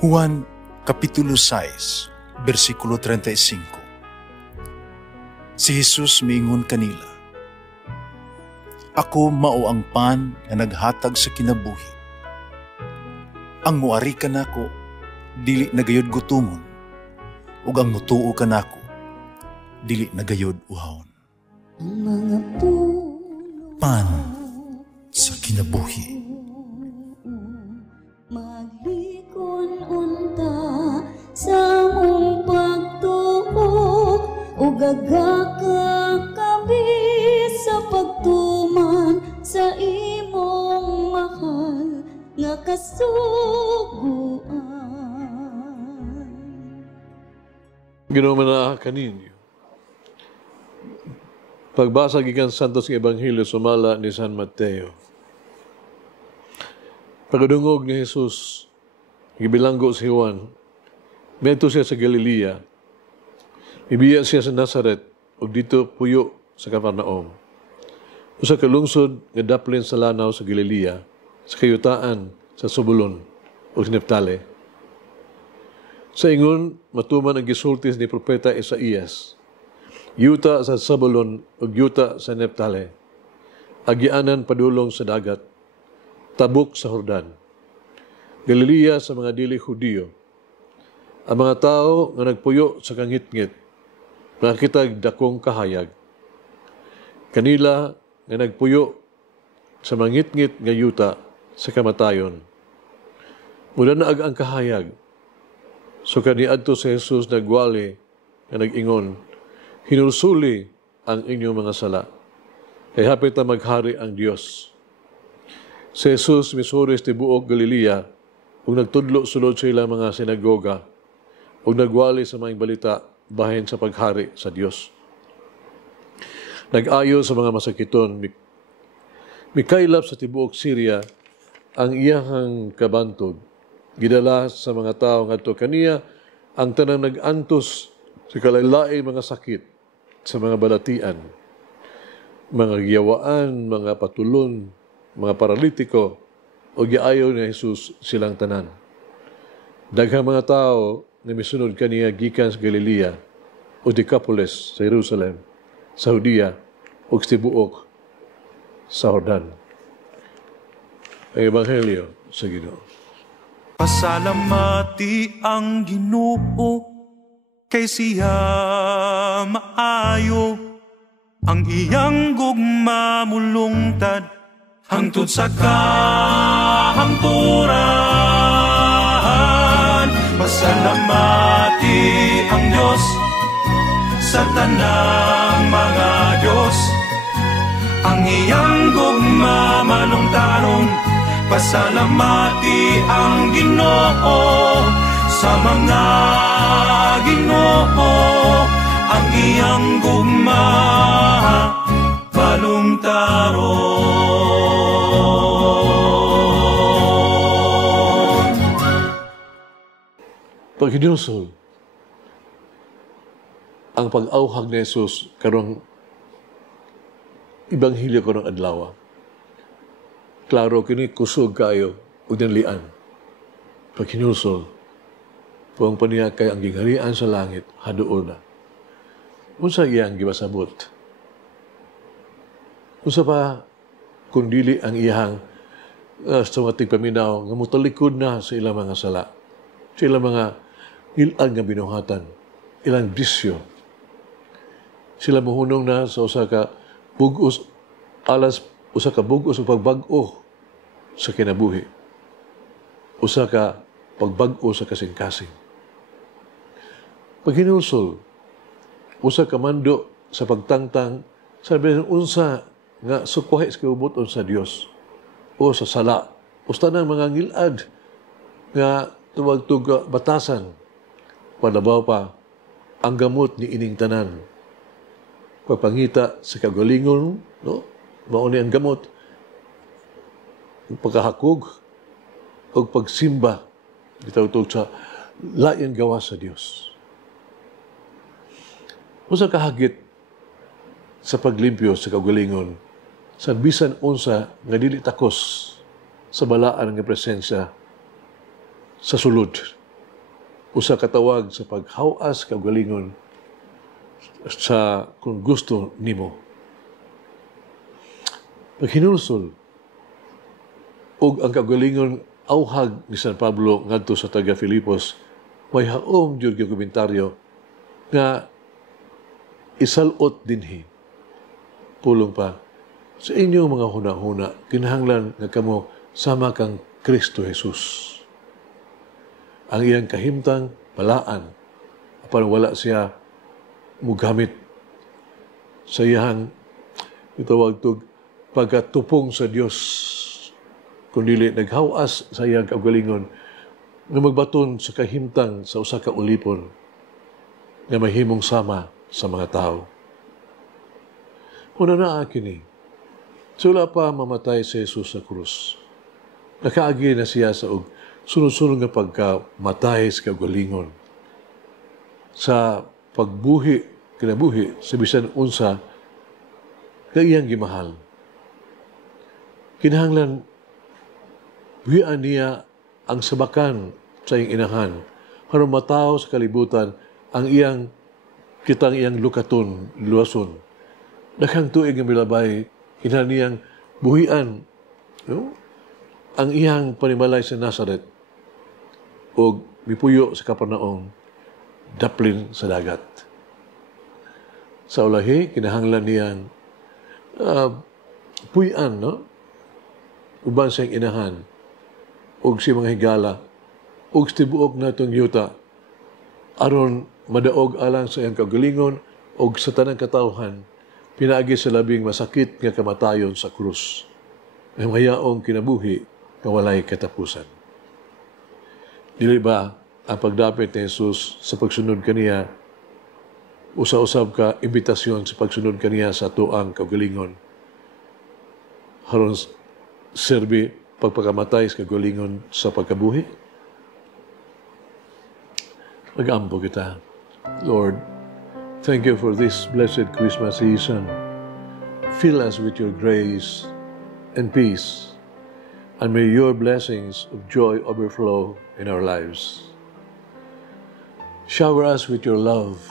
Juan Kapitulo 6, versikulo 35. Si Jesus miingon kanila, "Ako mao ang pan nga naghatag sa kinabuhi. Ang muari kanako dili nagayod gutumon, ug ang mutuo kanako dili nagayod uhawon." Pan sa kinabuhi. Maglikon unta sa mong pagtuo, ug gagakabi sa pagtuman sa imong mahal nga kasuguan. Ginumana kaninyo. Pagbasa gikan Santos ng Ebanghelyo sumala ni San Mateo. Pagdungog ni Jesus, gibilanggo si Juan, medto siya sa Galilea. Mibiya siya sa Nazaret, ug dito puyo sa Capernaum. Usa ka lungsod nga daplin sa lanaw sa Galilea, sa kayutaan sa Zebulon ug Neptali. Sa ingon, matuman ang gisultis ni Propeta Isaías. Yuta sa Zebulon ug yuta sa Neptali. Agianan padulong sa dagat, tabok sa Jordan. Galilea sa mga dili Hudiyo. Ang mga tao nga nagpuyo sa kangitngit, nakakitag dakong kahayag. Kanila nga nagpuyo sa mangitngit nga yuta sa kamatayon. Mula naag ang kahayag, so kaniadto sa Jesus nagwali nga nag-ingon, "Hinulsuli ang inyong mga sala, kay hapit na maghari ang Dios." Si Jesus misuris tibuok Galilea ug nagtudlo sulod sa ilang mga sinagoga ug nagwali sa mga balita bahin sa paghari sa Dios. Nag-ayo sa mga masakiton, mikaylap sa tibuok Syria ang iyahang kabantog. Gidala sa mga tao ngadto kaniya ang tanang nag-antos sa kalaylay mga sakit sa mga balatian, mga giyawaan, mga patulon, mga paralitiko, o giayo ni Jesus silang tanan. Daghang mga tao na misunod kaniya gikan sa Galilea o Decapolis sa Jerusalem, sa Judea o tibuok sa Jordan. Ang Ebanghelyo sa Ginoo. Pasalamati ang Ginoo, kay siya maayo, ang iyang gugma mulungtad hangtod sa kahangturan. Pasalamati ang Diyos sa tanang mga Diyos, ang iyang gugma malungtaron. Pasalamati ang Ginoo sa mga Ginoo, ang iyang gugma malungtaron. Paghinusol, ang pag-auhag ni Jesus karong Ebanghelyo karong adlaw. Klaro kini kusog kayo ug nanlian. Paghinusol, puang paniya kay ang gingharian sa langit haduol na. Unsa iyang gibasabot? Unsa pa kundili ang iyang sa mga tigpaminaw nga mutalikod na sa ilang mga sala, sa ilang mga ilan nga binuhatan, ilang bisyo. Sila mohunong na sa usa ka bugos, usa ka bugos o pagbag-o sa kinabuhi. Usa ka pagbag-o sa kasing-kasing. Paghinulsol, usa ka mando sa pagtangtang sabi ng unsa nga sukwahi sa kiubuton sa Dios o sa sala. Usta ng mga ngilad nga tuwag-tug batasan. Palabaw pa ang gamot ni ining tanan. Pagpangita sa kagalingon, no? Mauni ang gamot, pagkahakog o pagsimba bitawtog sa lain gawa sa Dios. Usa kahagit sa paglimpyo sa kagalingon sa bisan unsa nga dili takos sa balaan nga presensya sa sulod usa ka tawag sa paghawas kaugalingon sa kung gusto nimo. Paghinulsol ug ang kaugalingon auhag ni San Pablo ngadto sa taga Filipos, may haom jud gyud komentaryo nga isalot dinhi pulong pa sa inyong mga hunahuna kinahanglan nga kamo sama kang Kristo Jesus. Ang iyang kahimtang balaan apan wala siya mugamit sa iyang itawag tog pagkatupong sa Dios, kundi naghawas sa iyang kaugalingon nga magbaton sa kahimtang sa usa ka ulipon nga mahimong sama sa mga tao. Una na kini, sula pa mamatay si Jesus sa krus. Nakaagi na siya sa sunod-sunod nga pagkamatay sa kaugalingon. Sa pagbuhi, kinabuhi, sa bisan unsa, nga iyang gimahal. Kinahanglan, buhian niya ang sabakan sa iyang inahan, para matao sa kalibutan ang kitang iyang lukaton, luwason. Daghang tuig nga milabay, kinahanglan niyang buhian, ang iyang panimalay sa Nazareth, o mipuyo sa Kapernaum, daplin sa dagat. Sa ulahi, kinahanglan niyang puyan, uban sa inahan, og si mga higala, og tibuok na itong yuta, aron madaog alang sa iyang kagalingon, og sa tanang katawhan, pinaagi sa labing masakit nga kamatayon sa krus, ang mayaong kinabuhi na walay katapusan. Dili ba ang pagdapit ni Jesus sa pagsunod kaniya, usa-usab ka imbitasyon sa pagsunod kaniya sa tuang kagalingon, haron serbi pagpakamatay sa kagalingon sa pagkabuhi? Mag-ampo kita. Lord, thank you for this blessed Christmas season. Fill us with your grace and peace, and may your blessings of joy overflow in our lives. Shower us with your love,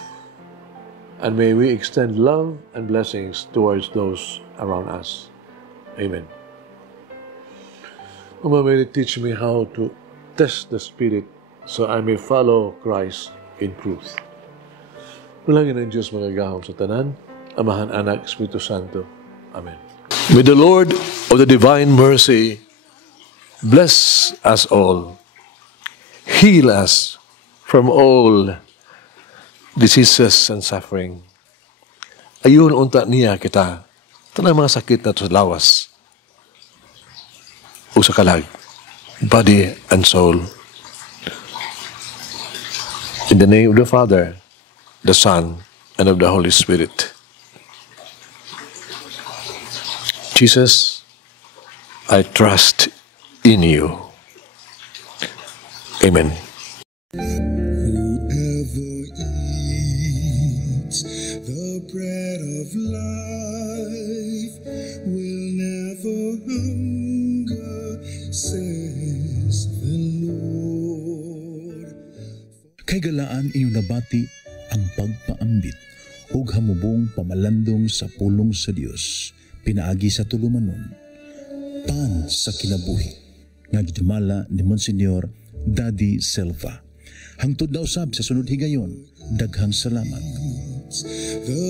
and may we extend love and blessings towards those around us. Amen. Mama, may it teach me how to test the Spirit so I may follow Christ in truth. Ulangin ng Diyos magagahom sa tanan, Amahan, Anak, Espiritu Santo. Amen. May the Lord of the divine mercy bless us all, heal us from all diseases and suffering. Ayun unta niya kita, tanang mga sakit na sa lawas, o sa kalag, body and soul. In the name of the Father, the Son, and of the Holy Spirit. Jesus, I trust in you. Amen. Whoever eats the bread of life will never hunger, says the Lord. Kay galaan inyong nabati ang pagpaambit ug hamubong pamalandong sa pulong sa Dios pinaagi sa tulumanon. Pan sa kinabuhi nga gidumala ni Monsignor Daddy Silva. Hangtod na usab sa sunod higayon, daghang salamat.